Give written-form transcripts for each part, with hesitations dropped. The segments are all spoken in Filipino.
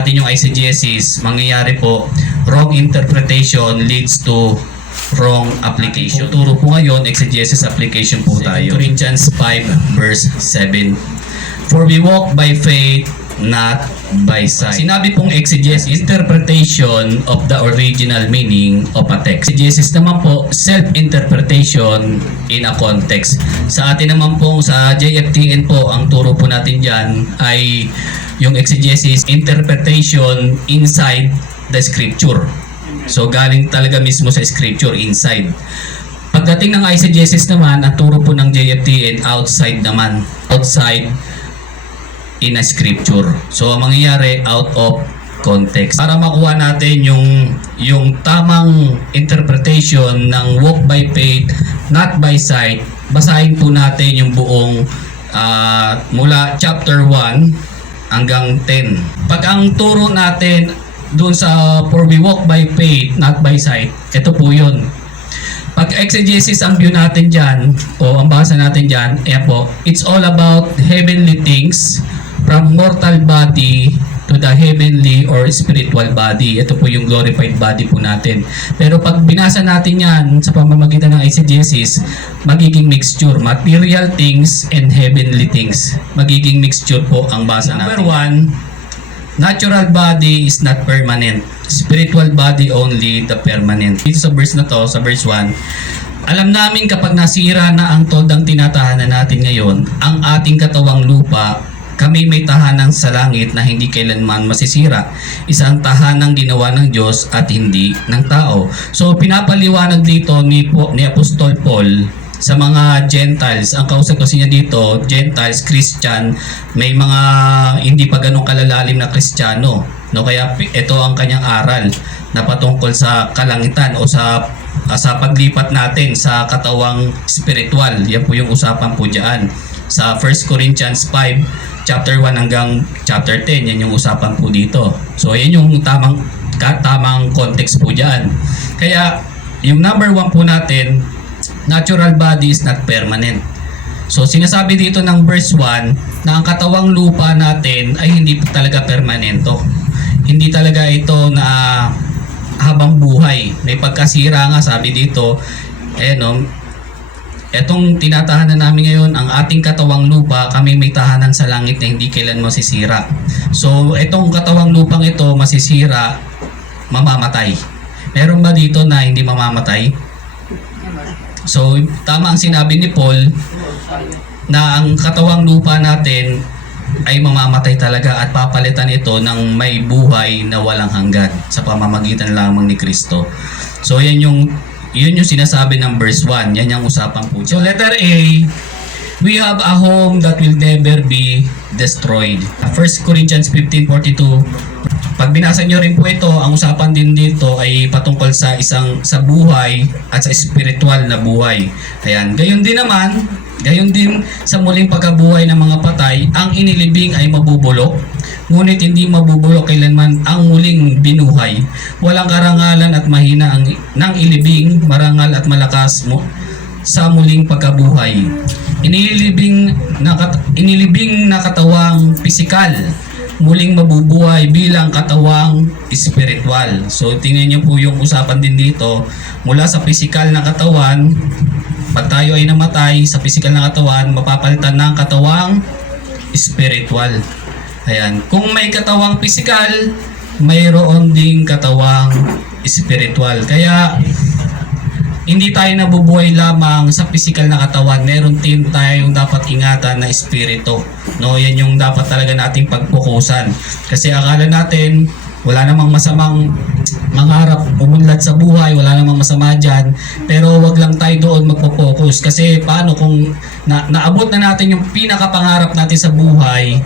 natin yung eisegesis, mangyayari po, wrong interpretation leads to wrong application. Turo po ngayon, exegesis application po tayo. Corinthians 5 verse 7. For we walk by faith, not by sight. Sinabi pong exegesis, interpretation of the original meaning of a text. Exegesis naman po, self-interpretation in a context. Sa atin naman po, sa JFTN po, ang turo po natin dyan ay yung exegesis, interpretation inside the scripture. So galing talaga mismo sa scripture, inside. Pagdating ng eisegesis naman, ang turo po ng JFTN, outside naman. Outside in a scripture. So ang mangyayari, out of context. Para makuha natin yung tamang interpretation ng walk by faith, not by sight, basahin po natin yung buong mula chapter 1 hanggang 10. Pag ang turo natin doon sa for we walk by faith, not by sight, ito po yun. Pag exegesis ang view natin dyan, o ang basa natin dyan, ayan po, it's all about heavenly things from mortal body to the heavenly or spiritual body. Ito po yung glorified body po natin. Pero pag binasa natin yan sa pamamagitan ng eisegesis, magiging mixture, material things and heavenly things. Magiging mixture po ang basa natin. Number 1, natural body is not permanent. Spiritual body only the permanent. Dito sa verse na to, sa verse 1, alam namin kapag nasira na ang toldang tinatahanan natin ngayon, ang ating katawang lupa, kami may tahanang sa langit na hindi kailanman masisira. Isang tahanang ginawa ng Diyos at hindi ng tao. So pinapaliwanag dito ni Apostol Paul sa mga Gentiles. Ang kausap kasi niya dito, Gentiles, Christian, may mga hindi pa ganong kalalalim na Kristiyano. No, kaya ito ang kanyang aral na patungkol sa kalangitan o sa paglipat natin sa katawang spiritual. Yan po yung usapan po diyan. Sa 1 Corinthians 5 chapter 1 hanggang chapter 10, yan yung usapan po dito. So yan yung tamang context po diyan. Kaya yung number 1 po natin, natural body is not permanent. So sinasabi dito ng verse 1 na ang katawang lupa natin ay hindi talaga permanento. Hindi talaga ito na habang buhay. May pagkasira nga, sabi dito, etong tinatahanan namin ngayon, ang ating katawang lupa, kami may tahanan sa langit na hindi kailan masisira. So etong katawang lupang ito masisira, mamamatay. Meron ba dito na hindi mamamatay? So tama ang sinabi ni Paul na ang katawang lupa natin ay mamamatay talaga at papalitan ito ng may buhay na walang hanggan sa pamamagitan lamang ni Kristo. So yun yung sinasabi ng verse 1. Yan yung usapan po. So letter A, we have a home that will never be destroyed. 1 Corinthians 15:42. Pag binasa nyo rin po ito, ang usapan din dito ay patungkol sa buhay at sa spiritual na buhay. Ayan. Gayon din sa muling pagkabuhay ng mga patay, ang inilibing ay mabubulok, ngunit hindi mabubulok kailanman ang muling binuhay. Walang karangalan at mahina ng ilibing, marangal at malakas mo sa muling pagkabuhay. Inilibing na katawang pisikal, muling mabubuhay bilang katawang spiritual. So tingnan niyo po yung usapan din dito, mula sa pisikal na katawan, pag tayo ay namatay sa pisikal na katawan, mapapalitan ng katawang spiritual. Ayan. Kung may katawang pisikal, mayroon ding katawang spiritual. Kaya hindi tayo nabubuhay lamang sa pisikal na katawan. Meron din tayong dapat ingatan na espiritu. No, yan yung dapat talaga nating pagpukusan. Kasi akala natin wala namang masamang mangarap, umunlad sa buhay, wala namang masama dyan, pero wag lang tayo doon magpo-focus. Kasi paano kung naabot na natin yung pinakapangarap natin sa buhay,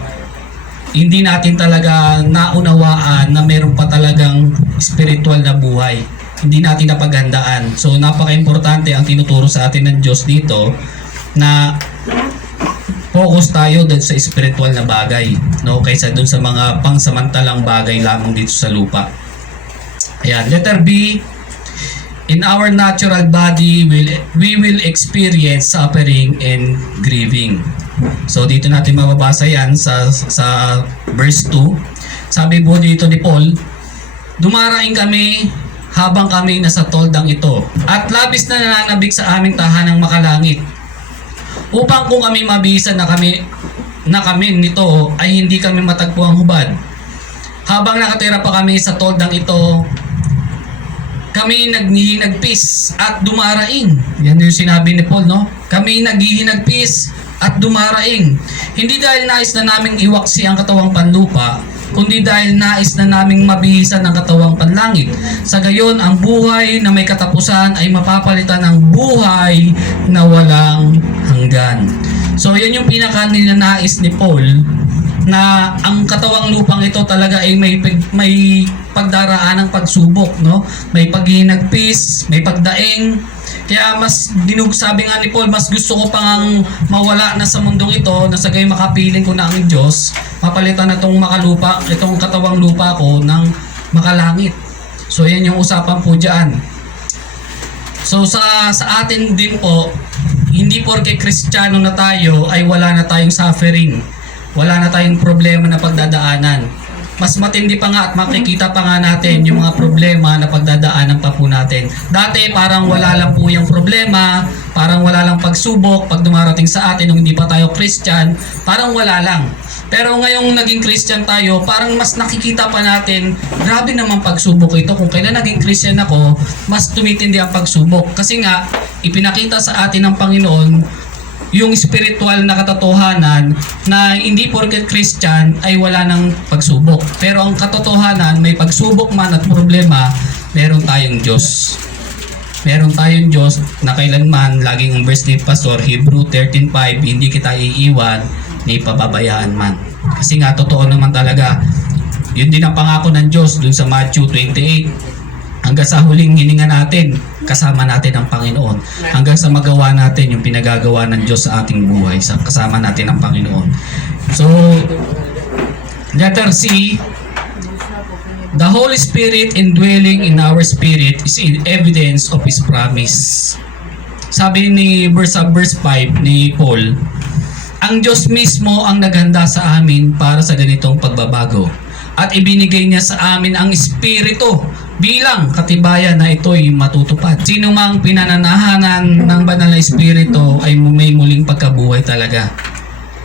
hindi natin talaga naunawaan na meron pa talagang spiritual na buhay. Hindi natin napaghandaan. So napaka-importante ang tinuturo sa atin ng Diyos dito na focus tayo doon sa spiritual na bagay, no, kaysa doon sa mga pangsamantalang bagay lamang dito sa lupa. Ayan, letter B, in our natural body we will experience suffering and grieving. So dito natin mababasa yan sa verse 2. Sabi po dito ni Paul, dumaraing kami habang kami nasa toldang ito at labis na nananabik sa aming tahanang makalangit upang kung kami mabihisan na kami nito ay hindi kami matagpuang hubad. Habang nakatira pa kami sa toldang ito, kami naghihinagpis at dumaraing. Yan yung sinabi ni Paul, no? Kami naghihinagpis at dumaraing. Hindi dahil nais na naming iwaksi ang katawang panlupa, kundi dahil nais na naming mabihisan ang katawang panlangit. Sa gayon, ang buhay na may katapusan ay mapapalitan ng buhay na walang hanggan. So, yan yung pinaka-ninanais ni Paul, na ang katawang lupang ito talaga ay may pagdaraan ng pagsubok, no? May paghihinagpis, may pagdaing. Kaya sabi nga ni Paul, mas gusto ko pang mawala na sa mundong ito, na sa gayon makapiling ko na ang Diyos, mapalitan na itong katawang lupa ko ng makalangit. So yan yung usapan po dyan. So sa atin din po, hindi porke Kristiyano na tayo ay wala na tayong suffering. Wala na tayong problema na pagdadaanan. Mas matindi pa nga at makikita pa nga natin yung mga problema na pagdadaanan pa po natin. Dati parang wala lang po yung problema, parang wala lang pagsubok pag dumarating sa atin nung hindi pa tayo Christian, parang wala lang. Pero ngayong naging Christian tayo, parang mas nakikita pa natin, grabe naman pagsubok ito. Kung kailan naging Christian ako, mas tumitindi ang pagsubok. Kasi nga, ipinakita sa atin ng Panginoon yung spiritual na katotohanan na hindi porket Christian ay wala ng pagsubok. Pero ang katotohanan, may pagsubok man at problema, meron tayong Diyos. Meron tayong Diyos na kailanman, laging ang verse ni Pastor, Hebrew 13:5, hindi kita iiwan ni pababayaan man. Kasi nga, totoo naman talaga. Yun din ang pangako ng Diyos dun sa Matthew 28. Hanggang sa huling hininga natin, kasama natin ang Panginoon. Hanggang sa magawa natin yung pinagagawa ng Diyos sa ating buhay, kasama natin ang Panginoon. So, letter C, the Holy Spirit indwelling in our spirit is in evidence of His promise. Sabi ni verse 5 ni Paul, ang Diyos mismo ang naghanda sa amin para sa ganitong pagbabago. At ibinigay niya sa amin ang Espiritu bilang katibayan na ito'y matutupad. Sino mang pinananahanan ng banal na Espiritu ay may muling pagkabuhay talaga.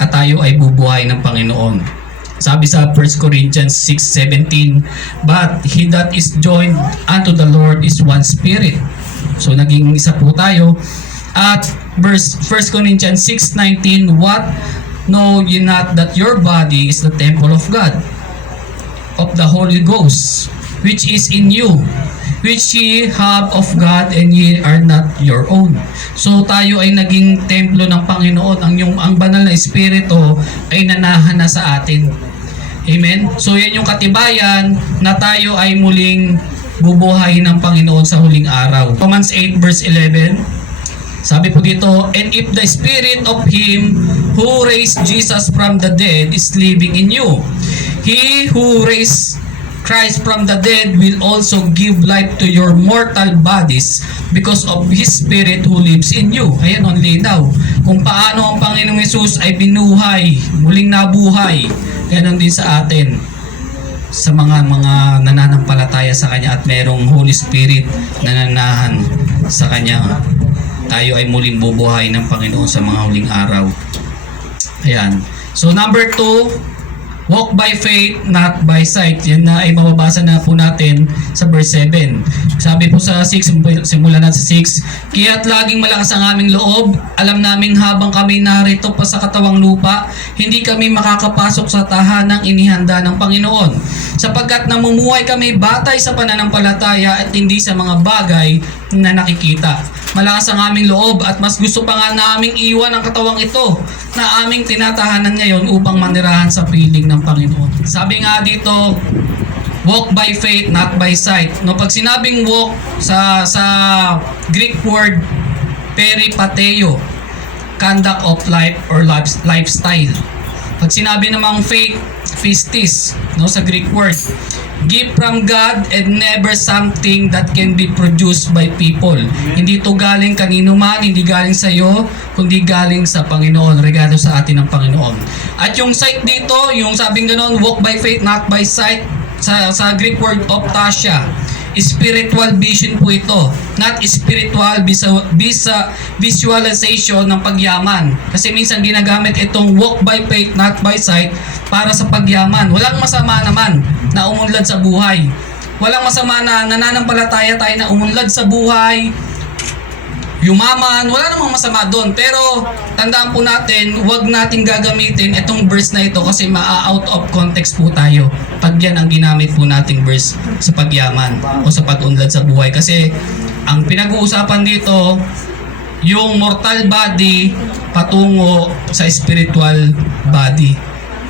At tayo ay bubuhay ng Panginoon. Sabi sa 1 Corinthians 6:17, but he that is joined unto the Lord is one spirit. So naging isa po tayo. At 1 Corinthians 6:19, what know ye not that your body is the temple of God, of the Holy Ghost, which is in you, which ye have of God, and ye are not your own. So tayo ay naging templo ng Panginoon. Ang banal na Espiritu ay nanahan na sa atin. Amen? So yan yung katibayan na tayo ay muling bubuhayin ng Panginoon sa huling araw. Romans 8 verse 11, sabi po dito, and if the Spirit of Him who raised Jesus from the dead is living in you, He who raised Christ from the dead will also give life to your mortal bodies because of His Spirit who lives in you. Ayan, on linaw. Kung paano ang Panginoong Yesus ay binuhay, muling nabuhay, ganon din sa atin, sa mga nananampalataya sa Kanya at merong Holy Spirit na nanahan sa Kanya. Tayo ay muling bubuhay ng Panginoon sa mga huling araw. Ayan. So number 2, walk by faith, not by sight. Yan na ay mababasa na po natin sa verse 7. Sabi po sa 6, simulan natin sa 6, kaya't laging malakas ang aming loob. Alam naming habang kami narito pa sa katawang lupa, hindi kami makakapasok sa tahanang inihanda ng Panginoon. Sapagkat namumuhay kami batay sa pananampalataya at hindi sa mga bagay na nakikita. Malakas ang aming loob at mas gusto pa nga naming iwan ang katawang ito na aming tinatahanan ngayon upang manirahan sa piling ng Panginoon. Sabi nga dito, walk by faith, not by sight. No, pag sinabing walk sa Greek word peripateo, conduct of life or lifestyle. Pag sinabi namang faith, pistis, no, sa Greek word, gift from God and never something that can be produced by people. Hindi to galing kanino man, hindi galing sa iyo, kundi galing sa Panginoon, regalo sa atin ng Panginoon. At yung sight dito, yung sabing ganon, walk by faith, not by sight, sa Greek word optasia, spiritual vision po ito, not spiritual visualization ng pagyaman. Kasi minsan ginagamit itong walk by faith, not by sight para sa pagyaman. Walang masama naman na umunlad sa buhay. Walang masama na nananampalataya tayo na umunlad sa buhay, yumaman, wala namang masama doon. Pero tandaan po natin, huwag natin gagamitin itong verse na ito kasi ma-out of context po tayo pag yan ang ginamit po nating verse sa pagyaman o sa pag-unlad sa buhay. Kasi ang pinag-uusapan dito, yung mortal body patungo sa spiritual body.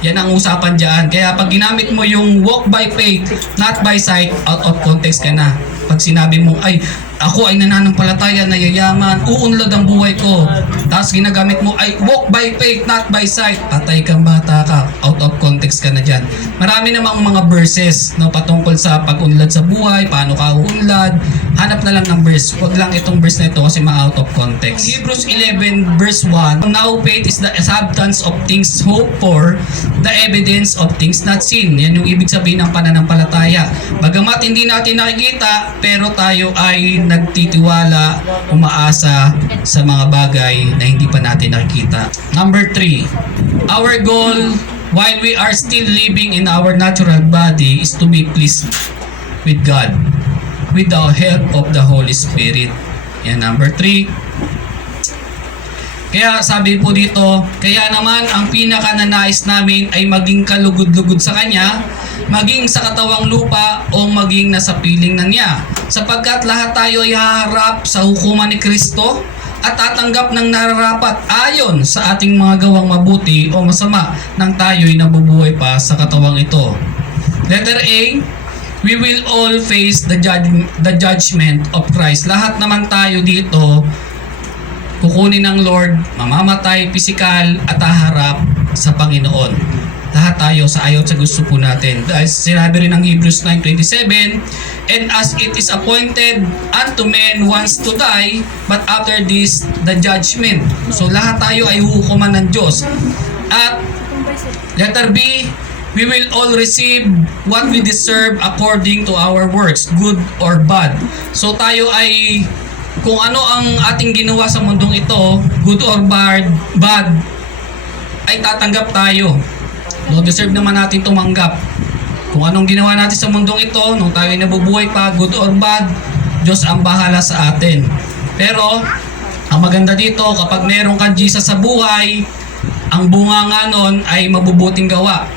Yan ang usapan dyan. Kaya pag ginamit mo yung walk by faith, not by sight, out of context ka na. Pag sinabi mo, ay, ako ay nananampalataya, nayayaman, uunlad ang buhay ko. Tapos ginagamit mo, ay, walk by faith, not by sight. Patay kang bata ka. Out of context ka na dyan. Marami namang mga verses no, patungkol sa pag-unlad sa buhay, paano ka uunlad. Hanap na lang ng verse. Huwag lang itong verse na ito kasi ma-out of context. Hebrews 11 verse 1, now faith is the substance of things hoped for, the evidence of things not seen. Yan yung ibig sabihin ng pananampalataya. Bagamat hindi natin nakikita, pero tayo ay nagtitiwala, umaasa sa mga bagay na hindi pa natin nakikita. Number 3, our goal while we are still living in our natural body is to be pleased with God with the help of the Holy Spirit. Yan, number 3. Kaya sabi po dito, kaya naman ang pinakananais namin ay maging kalugod-lugod sa Kanya, maging sa katawang lupa o maging nasa piling na Niya. Sapagkat lahat tayo ay haharap sa hukuman ni Kristo at tatanggap ng nararapat ayon sa ating mga gawang mabuti o masama nang tayo'y nabubuhay pa sa katawang ito. Letter A, we will all face the judgment of Christ. Lahat naman tayo dito kukunin ng Lord, mamamatay, pisikal, at haharap sa Panginoon. Lahat tayo sa ayaw sa gusto po natin. Dahil sinabi rin ng Hebrews 9:27, and as it is appointed unto men once to die, but after this, the judgment. So lahat tayo ay hukuman ng Diyos. At letter B, we will all receive what we deserve according to our works, good or bad. So tayo ay kung ano ang ating ginawa sa mundong ito, good or bad, ay tatanggap tayo. No, deserve naman natin tumanggap. Kung anong ginawa natin sa mundong ito, nung tayo ay nabubuhay pa, good or bad, Diyos ang bahala sa atin. Pero, ang maganda dito, kapag meron kang Jesus sa buhay, ang bunga nga nun ay mabubuting gawa.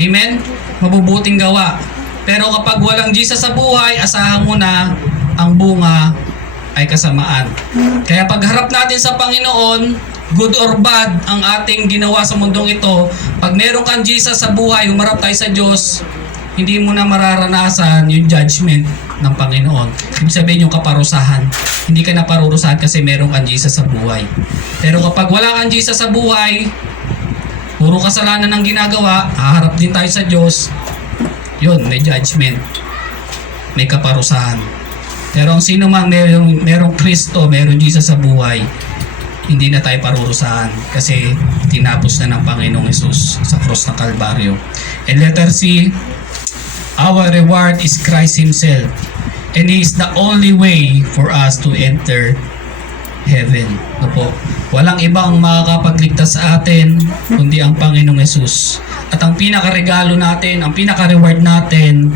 Amen? Mabubuting gawa. Pero kapag walang Jesus sa buhay, asahan mo na ang bunga ay kasamaan. Kaya pagharap natin sa Panginoon, good or bad ang ating ginawa sa mundong ito, pag meron kang Jesus sa buhay, humarap tayo sa Diyos, hindi mo na mararanasan yung judgment ng Panginoon. Ibig sabihin yung kaparusahan. Hindi ka na parurusahan kasi meron kang Jesus sa buhay. Pero kapag wala kang Jesus sa buhay, puro kasalanan ang ginagawa, haharap din tayo sa Diyos, yun, may judgment, may kaparusahan. Pero ang sino mang merong Kristo, merong Jesus sa buhay, hindi na tayo parurusahan kasi tinapos na ng Panginoong Hesus sa krus ng Kalbaryo. And letter C, our reward is Christ Himself, and He is the only way for us to enter heaven. No po? Walang ibang makakapagligtas sa atin kundi ang Panginoong Hesus. At ang pinakaregalo natin, ang pinaka-reward natin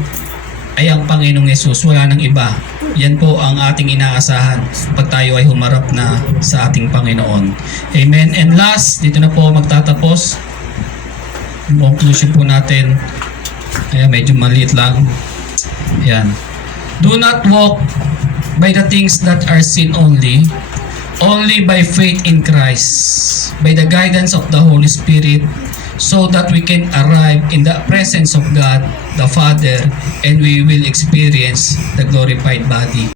ay ang Panginoong Hesus. Wala nang iba. Yan po ang ating inaasahan pag tayo ay humarap na sa ating Panginoon. Amen. And last, dito na po magtatapos. Conclusion po natin. Ayan, medyo maliit lang. Ayan. Do not walk by the things that are seen only by faith in Christ, by the guidance of the Holy Spirit, so that we can arrive in the presence of God, the Father, and we will experience the glorified body.